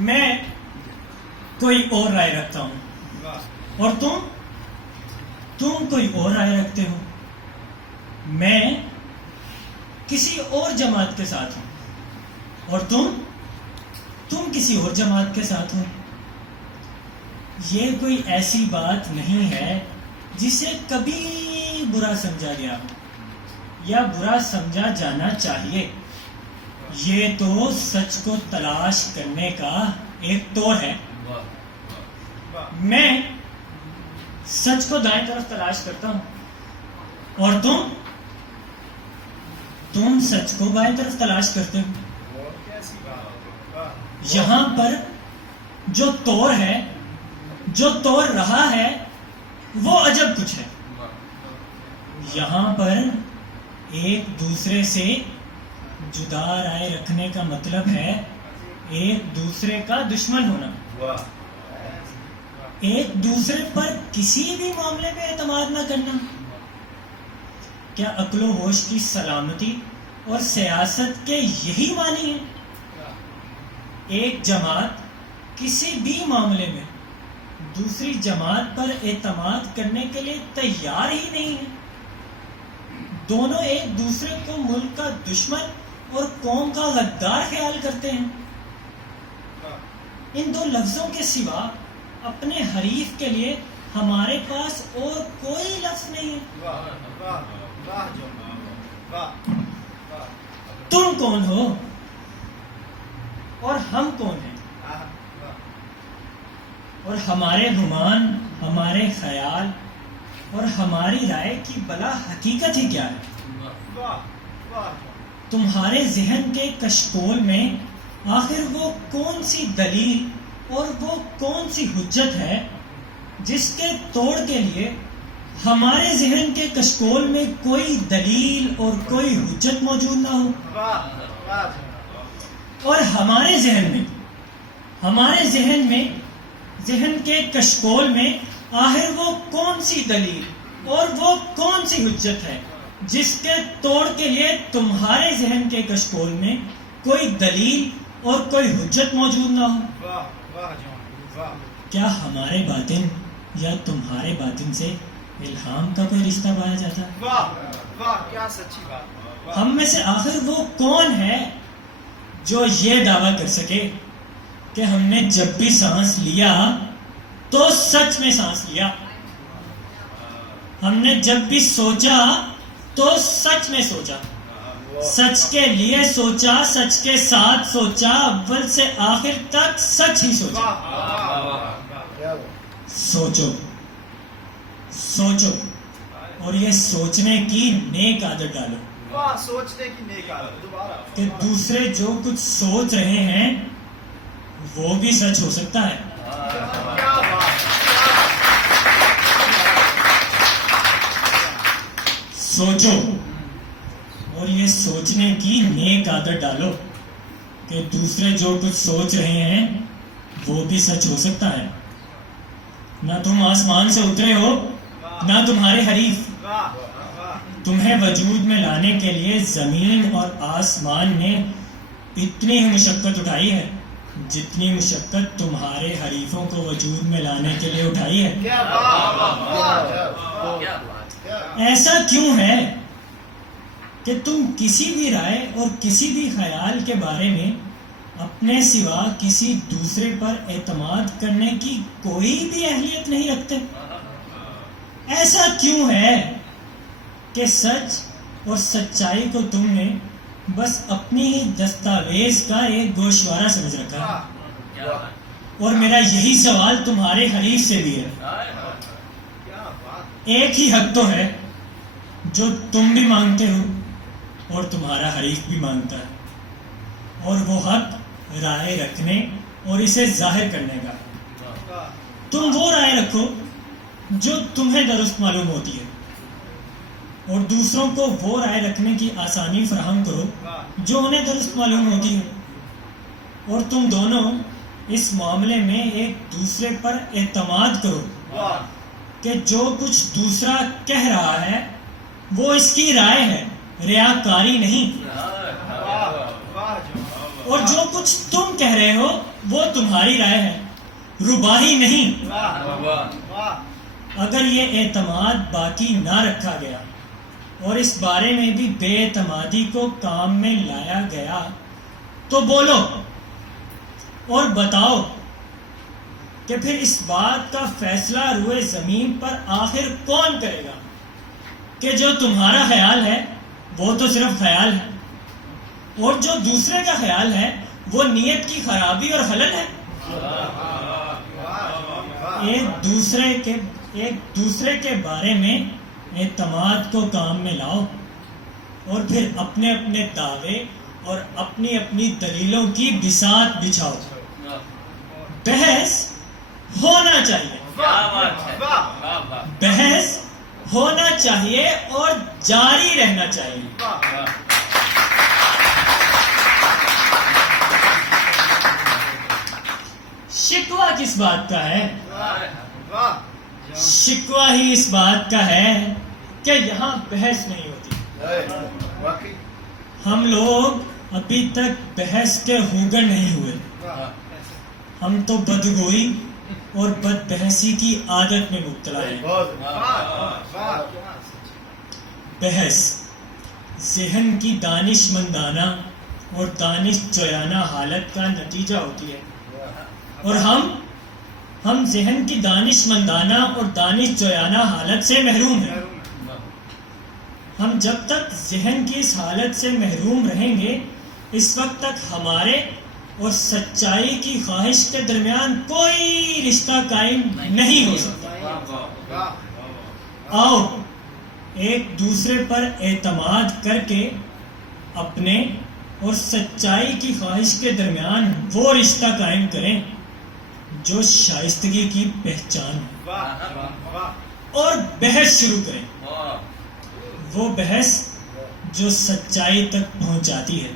میں کوئی اور رائے رکھتا ہوں اور تم کوئی اور رائے رکھتے ہو. میں کسی اور جماعت کے ساتھ ہوں اور تم کسی اور جماعت کے ساتھ ہو. یہ کوئی ایسی بات نہیں ہے جسے کبھی برا سمجھا گیا یا برا سمجھا جانا چاہیے. یہ تو سچ کو تلاش کرنے کا ایک طور ہے. میں سچ کو دائیں طرف تلاش کرتا ہوں اور تم سچ کو بائیں طرف تلاش کرتے ہو. یہاں پر جو طور ہے، جو طور رہا ہے، وہ عجب کچھ ہے. یہاں پر ایک دوسرے سے جدا رائے رکھنے کا مطلب ہے ایک دوسرے کا دشمن ہونا، ایک دوسرے پر کسی بھی معاملے میں اعتماد نہ کرنا. کیا عقل و ہوش کی سلامتی اور سیاست کے یہی معنی ہے؟ ایک جماعت کسی بھی معاملے میں دوسری جماعت پر اعتماد کرنے کے لیے تیار ہی نہیں ہے. دونوں ایک دوسرے کو ملک کا دشمن اور قوم کا غدار خیال کرتے ہیں. ان دو لفظوں کے سوا اپنے حریف کے لیے ہمارے پاس اور کوئی لفظ نہیں ہے. تم کون ہو اور ہم کون ہیں، اور ہمارے گمان، ہمارے خیال اور ہماری رائے کی بلا حقیقت ہی کیا ہے؟ تمہارے ذہن کے کشکول میں آخر وہ کون سی دلیل اور وہ کون سی حجت ہے جس کے توڑ کے لیے ہمارے ذہن کے کشکول میں کوئی دلیل اور کوئی حجت موجود نہ ہو؟ اور ہمارے ذہن میں ذہن کے کشکول میں آخر وہ کون سی دلیل اور وہ کون سی حجت ہے جس کے توڑ کے لیے تمہارے ذہن کے کشکول میں کوئی دلیل اور کوئی حجت موجود نہ ہو؟ کیا ہمارے باطن یا تمہارے باطن سے الہام کا کوئی رشتہ پایا جاتا ہے؟ ہم میں سے آخر وہ کون ہے جو یہ دعویٰ کر سکے کہ ہم نے جب بھی سانس لیا تو سچ میں سانس لیا، ہم نے جب بھی سوچا تو سچ میں سوچا، سچ کے لیے سوچا، سچ کے ساتھ سوچا، اول سے آخر تک سچ ہی سوچا. سوچو اور یہ سوچنے کی نیک عادت ڈالو کہ دوسرے جو کچھ سوچ رہے ہیں وہ بھی سچ ہو سکتا ہے. سوچو اور یہ سوچنے کی نیک عادت ڈالو کہ دوسرے جو کچھ سوچ رہے ہیں وہ بھی سچ ہو سکتا ہے. نہ تم آسمان سے اترے ہو، نہ تمہارے حریف. تمہیں وجود میں لانے کے لیے زمین اور آسمان نے اتنی ہی مشقت اٹھائی ہے جتنی مشقت تمہارے حریفوں کو وجود میں لانے کے لیے اٹھائی ہے. ایسا کیوں ہے کہ تم کسی بھی رائے اور کسی بھی خیال کے بارے میں اپنے سوا کسی دوسرے پر اعتماد کرنے کی کوئی بھی اہلیت نہیں رکھتے؟ ایسا کیوں ہے کہ سچ اور سچائی کو تم نے بس اپنی ہی دستاویز کا ایک گوشوارہ سمجھ رکھا ہے؟ اور میرا یہی سوال تمہارے حریف سے بھی ہے. ایک ہی حق تو ہے جو تم بھی مانگتے ہو اور تمہارا حریف بھی مانگتا ہے، اور وہ حق رائے رکھنے اور اسے ظاہر کرنے کا. تم وہ رائے رکھو جو تمہیں درست معلوم ہوتی ہے اور دوسروں کو وہ رائے رکھنے کی آسانی فراہم کرو جو انہیں درست معلوم ہوتی ہے. اور تم دونوں اس معاملے میں ایک دوسرے پر اعتماد کرو کہ جو کچھ دوسرا کہہ رہا ہے وہ اس کی رائے ہے، ریاکاری نہیں. اور جو کچھ تم کہہ رہے ہو وہ تمہاری رائے ہے، رباہی نہیں۔ اگر یہ اعتماد باقی نہ رکھا گیا اور اس بارے میں بھی بے اعتمادی کو کام میں لایا گیا تو بولو اور بتاؤ کہ پھر اس بات کا فیصلہ روئے زمین پر آخر کون کرے گا کہ جو تمہارا خیال ہے وہ تو صرف خیال ہے، اور جو دوسرے کا خیال ہے وہ نیت کی خرابی اور خلل ہے۔ ایک دوسرے کے بارے میں اعتماد کو کام میں لاؤ اور پھر اپنے اپنے دعوے اور اپنی اپنی دلیلوں کی بساط بچھاؤ۔ بحث ہونا چاہیے، بحث ہونا چاہیے اور جاری رہنا چاہیے۔ شکوہ کس بات کا ہے؟ شکوہ ہی اس بات کا ہے کہ یہاں بحث نہیں ہوتی۔ ہم لوگ ابھی تک بحث کے ہوگر نہیں ہوئے، ہم تو بدگوئی اور بد بحثی کی عادت میں مبتلا ہیں۔ بحث ذہن کی دانش مندانہ اور دانش جویانہ حالت کا نتیجہ ہوتی ہے، اور ہم ذہن کی دانش مندانہ اور دانش جویانہ حالت سے محروم ہیں۔ ہم جب تک ذہن کی اس حالت سے محروم رہیں گے اس وقت تک ہمارے اور سچائی کی خواہش کے درمیان کوئی رشتہ قائم نہیں ہو سکتا۔ آؤ ایک دوسرے پر اعتماد کر کے اپنے اور سچائی کی خواہش کے درمیان وہ رشتہ قائم کریں جو شائستگی کی پہچان ہے، اور بحث شروع کریں، وہ بحث جو سچائی تک پہنچاتی ہے۔